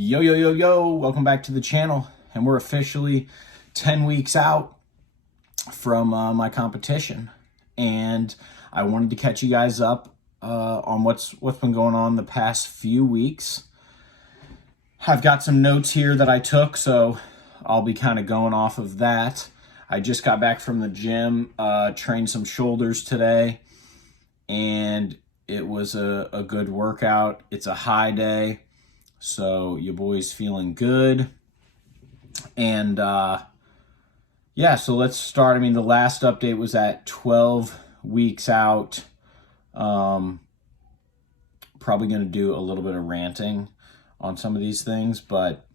Yo, yo, yo, yo, welcome back to the channel. And we're officially 10 weeks out from my competition. And I wanted to catch you guys up on what's been going on the past few weeks. I've got some notes here that I took, so I'll be kind of going off of that. I just got back from the gym, trained some shoulders today, and it was a good workout. It's a high day. So your boy's feeling good. And yeah, so let's start. I mean, the last update was at 12 weeks out. Probably going to do a little bit of ranting on some of these things, but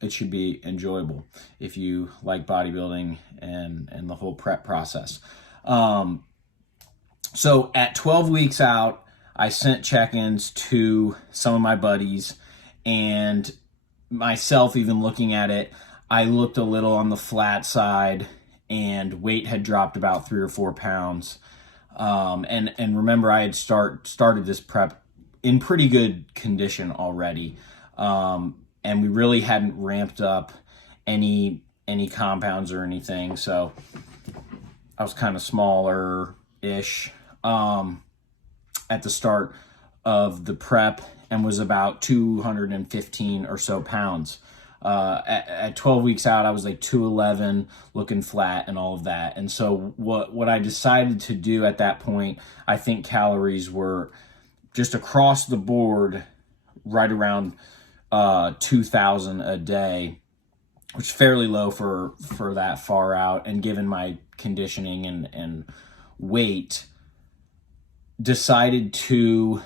it should be enjoyable if you like bodybuilding and the whole prep process. So at 12 weeks out, I sent check-ins to some of my buddies, and myself, even looking at it, I looked a little on the flat side, and weight had dropped about 3 or 4 pounds. And remember, I had started this prep in pretty good condition already, and we really hadn't ramped up any compounds or anything. So I was kind of smaller-ish at the start of the prep, and was about 215 or so pounds. At 12 weeks out, I was like 211, looking flat and all of that. And so what I decided to do at that point, I think calories were just across the board right around 2,000 a day, which is fairly low for that far out. And given my conditioning and weight, decided to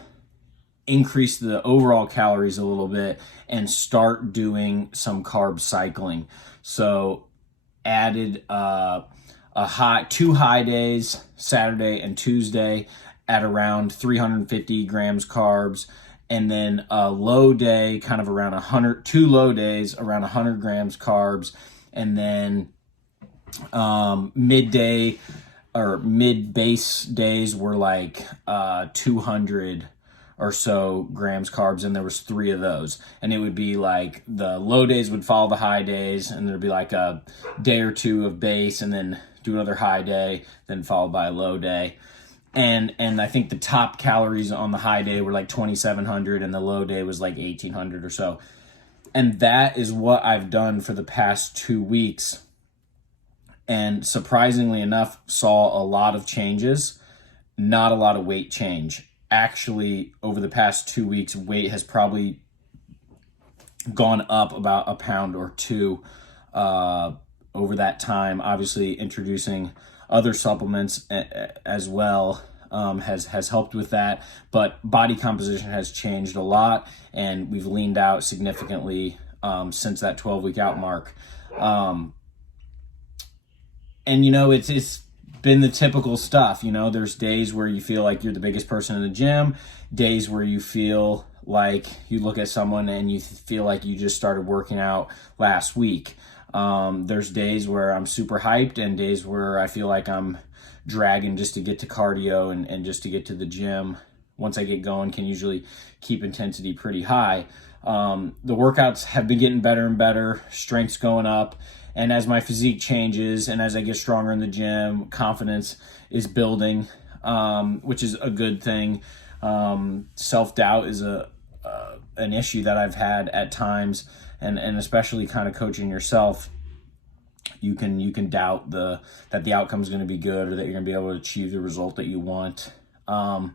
increase the overall calories a little bit and start doing some carb cycling. So added two high days, Saturday and Tuesday, at around 350 grams carbs, and then a low day, kind of around 100, 2 low days, around 100 grams carbs, and then midday or mid-base days were like 200 or so grams carbs, and there was 3 of those. And it would be like the low days would follow the high days, and there'd be like a day or two of base, and then do another high day, then followed by a low day. And I think the top calories on the high day were like 2,700, and the low day was like 1,800 or so. And that is what I've done for the past 2 weeks. And surprisingly enough, saw a lot of changes, not a lot of weight change. Actually, over the past 2 weeks, weight has probably gone up about 1 pound or 2 over that time. Obviously, introducing other supplements as well has helped with that. But body composition has changed a lot, and we've leaned out significantly since that 12-week out mark. And, you know, it's been the typical stuff. You know, there's days where you feel like you're the biggest person in the gym, days where you feel like you look at someone and you feel like you just started working out last week. There's days where I'm super hyped, and days where I feel like I'm dragging just to get to cardio and just to get to the gym. Once I get going, can usually keep intensity pretty high. The workouts have been getting better and better, strength's going up. And as my physique changes and as I get stronger in the gym, confidence is building, which is a good thing. Self-doubt is an issue that I've had at times, and especially kind of coaching yourself. You can doubt that the outcome is going to be good, or that you're going to be able to achieve the result that you want. The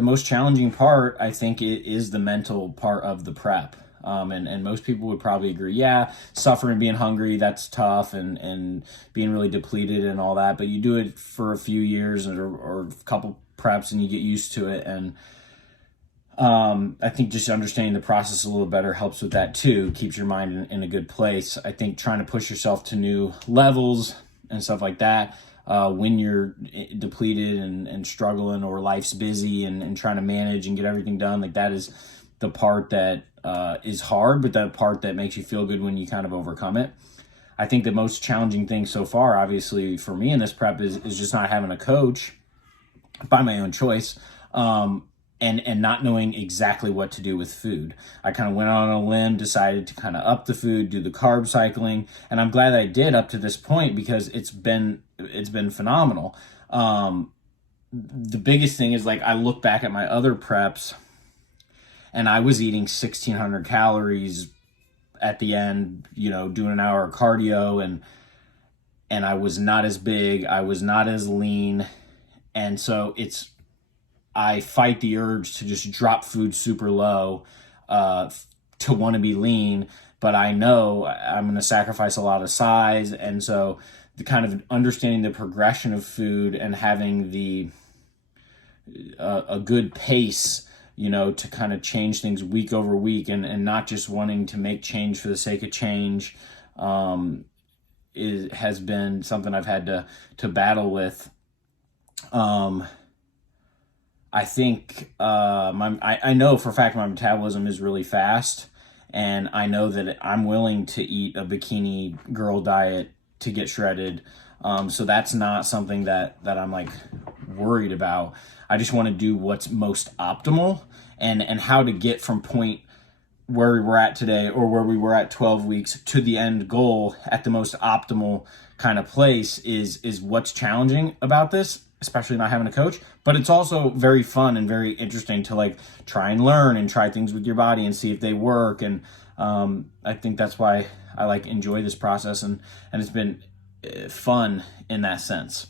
most challenging part, I think, is the mental part of the prep. And most people would probably agree, yeah, suffering, being hungry, that's tough, and being really depleted and all that. But you do it for a few years or a couple preps, and you get used to it. And I think just understanding the process a little better helps with that too, keeps your mind in a good place. I think trying to push yourself to new levels and stuff like that, when you're depleted and struggling, or life's busy and trying to manage and get everything done, like that is the part that is hard, but the part that makes you feel good when you kind of overcome it. I think the most challenging thing so far, obviously, for me in this prep is just not having a coach by my own choice. and not knowing exactly what to do with food. I kind of went on a limb, decided to kind of up the food, do the carb cycling, and I'm glad I did up to this point because it's been phenomenal. The biggest thing is, like, I look back at my other preps and I was eating 1,600 calories at the end, doing an hour of cardio, and I was not as big, I was not as lean, and so I fight the urge to just drop food super low to want to be lean, but I know I'm going to sacrifice a lot of size, and so the kind of understanding the progression of food and having a good pace, to kind of change things week over week, and not just wanting to make change for the sake of change, has been something I've had to battle with. I think I know for a fact my metabolism is really fast, and I know that I'm willing to eat a bikini girl diet to get shredded. So that's not something that I'm like worried about. I just want to do what's most optimal, and how to get from point where we were at today, or where we were at 12 weeks, to the end goal at the most optimal kind of place is what's challenging about this, especially not having a coach. But it's also very fun and very interesting to like try and learn and try things with your body and see if they work. And I think that's why I like enjoy this process, and it's been fun in that sense.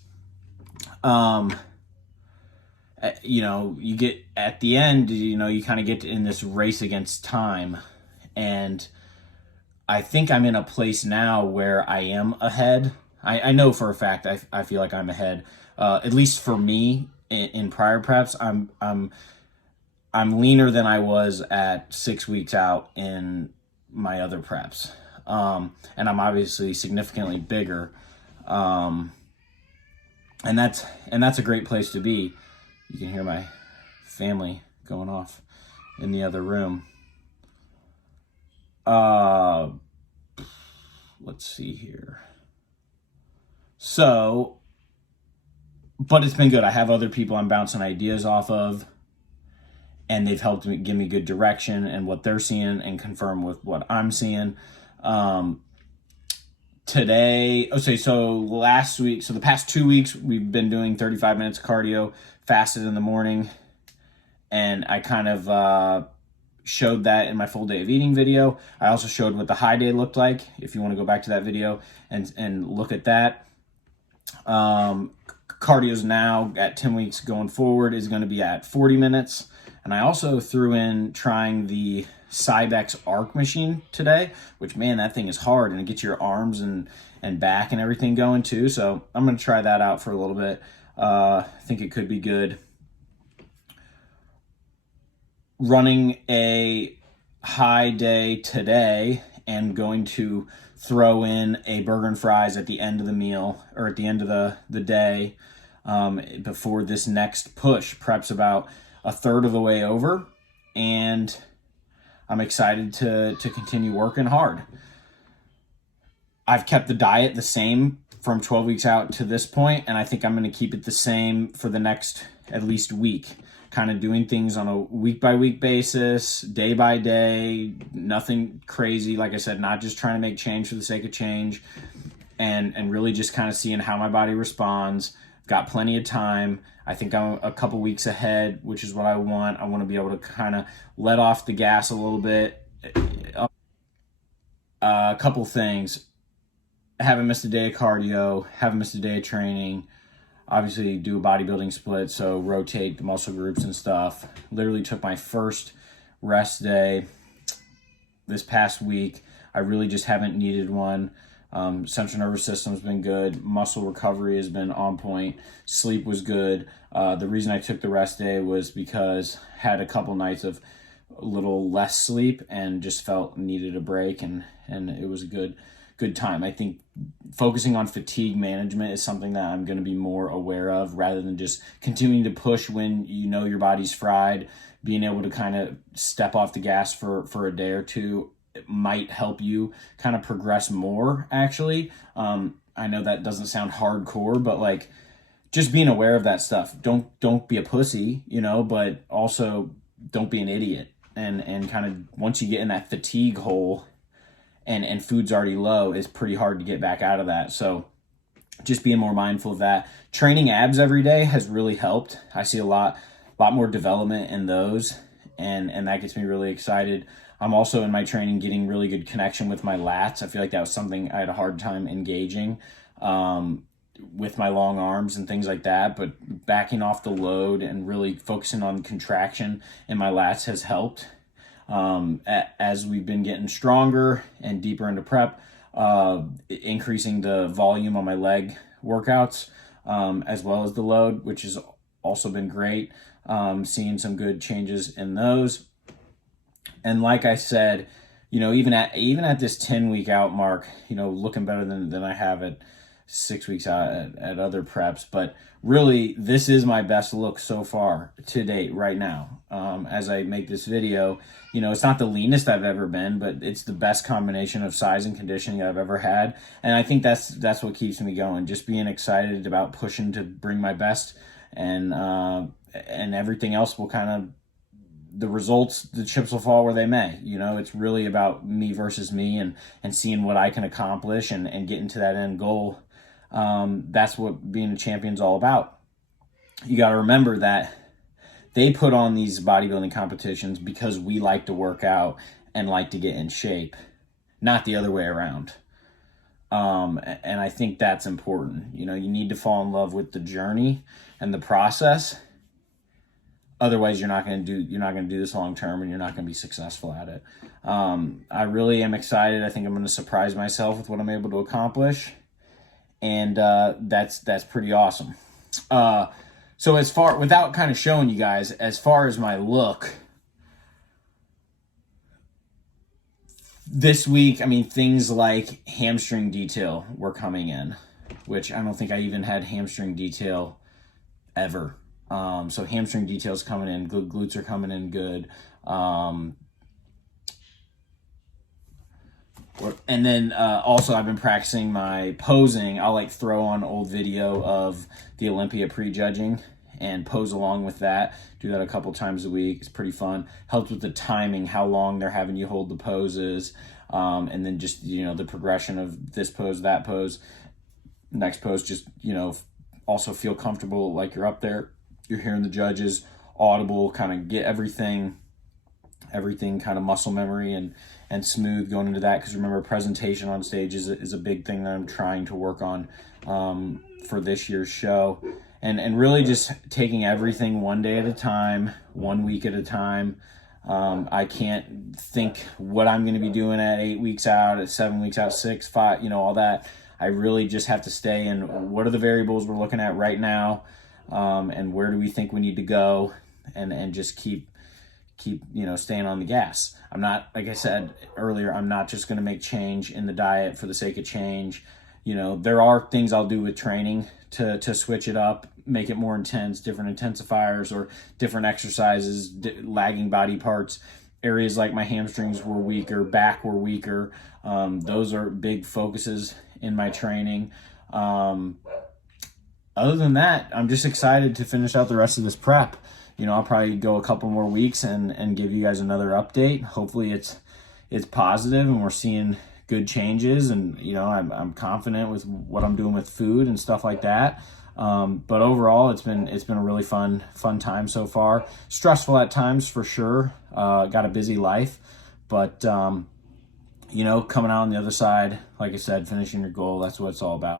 You get at the end, you kind of get in this race against time, and I think I'm in a place now where I am ahead. I know for a fact I feel like I'm ahead. At least for me, in prior preps, I'm leaner than I was at 6 weeks out in my other preps, and I'm obviously significantly bigger, and that's a great place to be. You can hear my family going off in the other room. Let's see here. So, but it's been good. I have other people I'm bouncing ideas off of, and they've helped me give me good direction and what they're seeing, and confirm with what I'm seeing. Today, so last week, so the past 2 weeks, we've been doing 35 minutes of cardio, fasted in the morning, and I kind of showed that in my full day of eating video. I also showed what the high day looked like, if you want to go back to that video and look at that. Cardio's now at 10 weeks going forward is going to be at 40 minutes. And I also threw in trying the Cybex Arc machine today, which, man, that thing is hard, and it gets your arms and back and everything going too. So I'm going to try that out for a little bit. I think it could be good. Running a high day today, and going to throw in a burger and fries at the end of the meal, or at the end of the day, before this next push. Prep's about a third of the way over, and I'm excited to continue working hard. I've kept the diet the same from 12 weeks out to this point, and I think I'm going to keep it the same for the next at least week. Kind of doing things on a week-by-week basis, day by day, nothing crazy. Like I said, not just trying to make change for the sake of change, and really just kind of seeing how my body responds. Got plenty of time. I think I'm a couple weeks ahead, which is what I want. I want to be able to kind of let off the gas a little bit. A couple things. I haven't missed a day of cardio, haven't missed a day of training. Obviously do a bodybuilding split, so rotate the muscle groups and stuff. Literally took my first rest day this past week. I really just haven't needed one. Central nervous system's been good. Muscle recovery has been on point. Sleep was good. The reason I took the rest day was because I had a couple nights of a little less sleep and just felt needed a break, and it was a good time. I think focusing on fatigue management is something that I'm going to be more aware of, rather than just continuing to push when you know your body's fried. Being able to kind of step off the gas for a day or two, it might help you kind of progress more, actually. I know that doesn't sound hardcore, but like just being aware of that stuff. Don't be a pussy, you know, but also don't be an idiot. And kind of once you get in that fatigue hole and food's already low, it's pretty hard to get back out of that. So just being more mindful of that. Training abs every day has really helped. I see a lot more development in those, and that gets me really excited. I'm also in my training getting really good connection with my lats. I feel like that was something I had a hard time engaging with my long arms and things like that, but backing off the load and really focusing on contraction in my lats has helped. As we've been getting stronger and deeper into prep, increasing the volume on my leg workouts, as well as the load, which has also been great. Seeing some good changes in those. And like I said, you know, even at this 10-week out mark, you know, looking better than I have at 6 weeks out at other preps. But really, this is my best look so far to date right now. As I make this video, you know, it's not the leanest I've ever been, but it's the best combination of size and conditioning I've ever had. And I think that's what keeps me going, just being excited about pushing to bring my best, and everything else will kind of, the results, the chips will fall where they may. You know, it's really about me versus me, and seeing what I can accomplish and getting to that end goal. That's what being a champion's all about. You got to remember that they put on these bodybuilding competitions because we like to work out and like to get in shape, not the other way around. And I think that's important. You know, you need to fall in love with the journey and the process. Otherwise, you're not going to do this long term, and you're not going to be successful at it. I really am excited. I think I'm going to surprise myself with what I'm able to accomplish, and that's pretty awesome. So as far, without kind of showing you guys, as far as my look this week, I mean, things like hamstring detail were coming in, which I don't think I even had hamstring detail ever. So hamstring details coming in, glutes are coming in good. And then also I've been practicing my posing. I'll like throw on old video of the Olympia prejudging and pose along with that. Do that a couple times a week. It's pretty fun. Helps with the timing, how long they're having you hold the poses. And then just, you know, the progression of this pose, that pose, next pose, just, you know, also feel comfortable like you're up there. You're hearing the judges, audible, kind of get everything kind of muscle memory and smooth going into that. Because remember, presentation on stage is a big thing that I'm trying to work on for this year's show. And really just taking everything one day at a time, 1 week at a time. I can't think what I'm going to be doing at 8 weeks out, at 7 weeks out, 6, 5, you know, all that. I really just have to stay in what are the variables we're looking at right now, and where do we think we need to go, and just keep you know, staying on the gas. I'm not, like I said earlier, I'm not just going to make change in the diet for the sake of change. You know, there are things I'll do with training to switch it up, make it more intense, different intensifiers or different exercises, lagging body parts. Areas like my hamstrings were weaker, back were weaker. Those are big focuses in my training. Other than that, I'm just excited to finish out the rest of this prep. You know, I'll probably go a couple more weeks and give you guys another update. Hopefully it's positive and we're seeing good changes, and you know, I'm confident with what I'm doing with food and stuff like that. But overall, it's been a really fun time so far. Stressful at times for sure. Got a busy life, but you know, coming out on the other side, like I said, finishing your goal, that's what it's all about.